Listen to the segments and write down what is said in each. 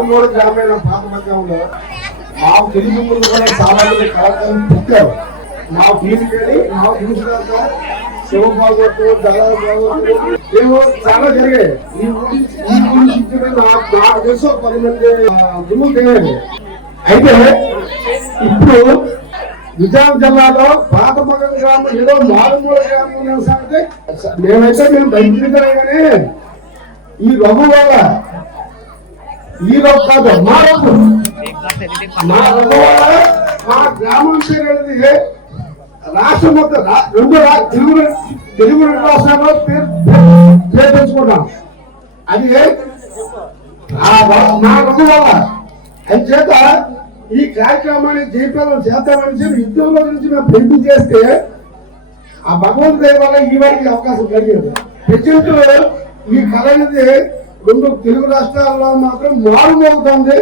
మారుమూల గ్రామీణ పాత మధ్యంలో మా తెలుగు ముందు కూడా చాలా మంది కళాకారులు పుట్టారు. మా ఫీజుకెళ్ళి మా ఫీజు శివభాగవతు చాలా జరిగాయి. ఈ గురించి నాకు తెలుసు 10 మంది దుమ్ములు తెలియదు. అయితే ఇప్పుడు విజయనగరం జిల్లాలో పాతమగం గ్రామం ఏదో మారుమూల గ్రామం సంగతి మేము బయట కానీ ఈ రఘు వల్ల ఈ రఘు కాదు మా రఘు వల్ల మా గ్రామం పేరు రాష్ట్రం మొత్తం 2 తెలుగు రాష్ట్రాల్లో పేరు తెచ్చుకుంటాం. అది మా రఘు వల్ల అది చేత ఈ కార్యక్రమాన్ని జయప్రదం చేద్దామని చెప్పి యుద్ధంలో నుంచి మేము పెంపు చేస్తే ఆ భగవంతు దయ వల్ల ఈ వారికి అవకాశం కలిగేది. ప్రజెంట్ ఈ కళ అనేది 2 తెలుగు రాష్ట్రాల్లో మాత్రం మారుమోగుతుంది.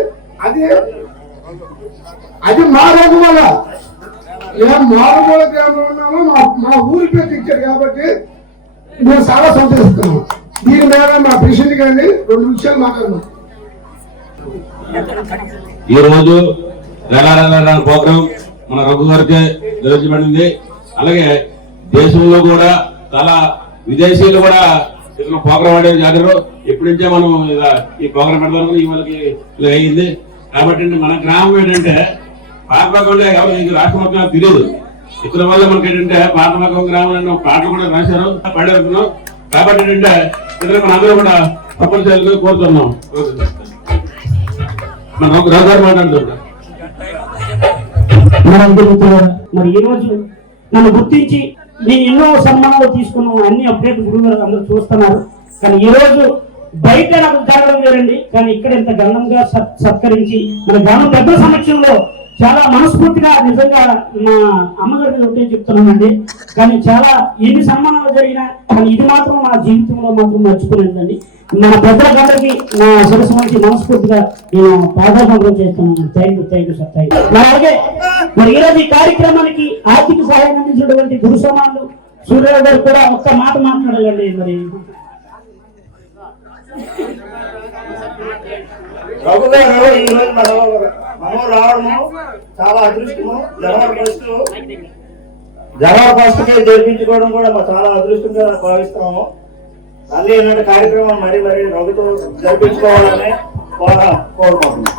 అది మా రోజు వల్ల మారుమూల గ్రామంలో ఉన్నామో మా ఊరి పేరు ఇచ్చారు కాబట్టి మేము చాలా సంతోషిస్తున్నాము. దీని మీద మా ప్రెసిడెంట్ గారిని 2 నిమిషాలు మాట్లాడుతున్నాం. ఈ రోజు ప్రోగ్రాం మన రఘు గారికి నిర్వహించబడింది. అలాగే దేశంలో కూడా చాలా విదేశీయులు కూడా ఇతను ప్రోగ్రాం ఆడేది జాతర ఎప్పటి నుంచే మనం ఈ ప్రోగ్రాం పెడతాం ఈ వాళ్ళకి ఇలా అయింది. కాబట్టి మన గ్రామం ఏంటంటే పాతమగం ఎవరు రాష్ట్ర మొత్తం తెలియదు. ఇతర వల్ల మనకి ఏంటంటే పాతమగం గ్రామం పాటలు కూడా రాశారు పాడారు. కాబట్టి ఏంటంటే ఇతర మన అందరూ కూడా తప్పనిసరిగా కోరుతున్నాం. మన రఘు గారు మాట్లాడుతున్నారు. మరి ఈ రోజు నన్ను గుర్తించి నేను ఎన్నో సన్మానాలు తీసుకున్నాను. అన్ని అప్డేట్ గురువు అందరూ చూస్తున్నారు. కానీ ఈ రోజు బయట నాకు జరగడం వేరండి. కానీ ఇక్కడ ఇంత ఘనంగా సత్కరించి మన గ్రామం పెద్ద సమక్షంలో చాలా మనస్ఫూర్తిగా నిజంగా మా అమ్మగారికి ఒకటే చెప్తున్నానండి. కానీ చాలా ఎన్ని సన్మానాలు జరిగినా కానీ ఇది మాత్రం నా జీవితంలో మాత్రం మర్చిపోలేదండి. మన పెద్దలందరికీ నా సరస్సు నుంచి మనస్ఫూర్తిగా నేను పాదాభివందనం చేస్తున్నాను. Thank you sir. Thank you. అలాగే మరి ఈరోజు ఈ కార్యక్రమానికి ఆర్థిక సహాయం అందించినటువంటి గురు సమానులు సూర్యరావు గారు కూడా ఒక్క మాట మాట్లాడాలండి. మరి రఘు గారు ఈరోజు మనం రావడము చాలా అదృష్టము. జనవరి ఫస్ట్ జరిపించుకోవడం కూడా చాలా అదృష్టంగా భావిస్తాము. మళ్ళీ ఇలాంటి కార్యక్రమం మరీ రఘుతో జరిపించుకోవాలని కోరుకుంటున్నాం.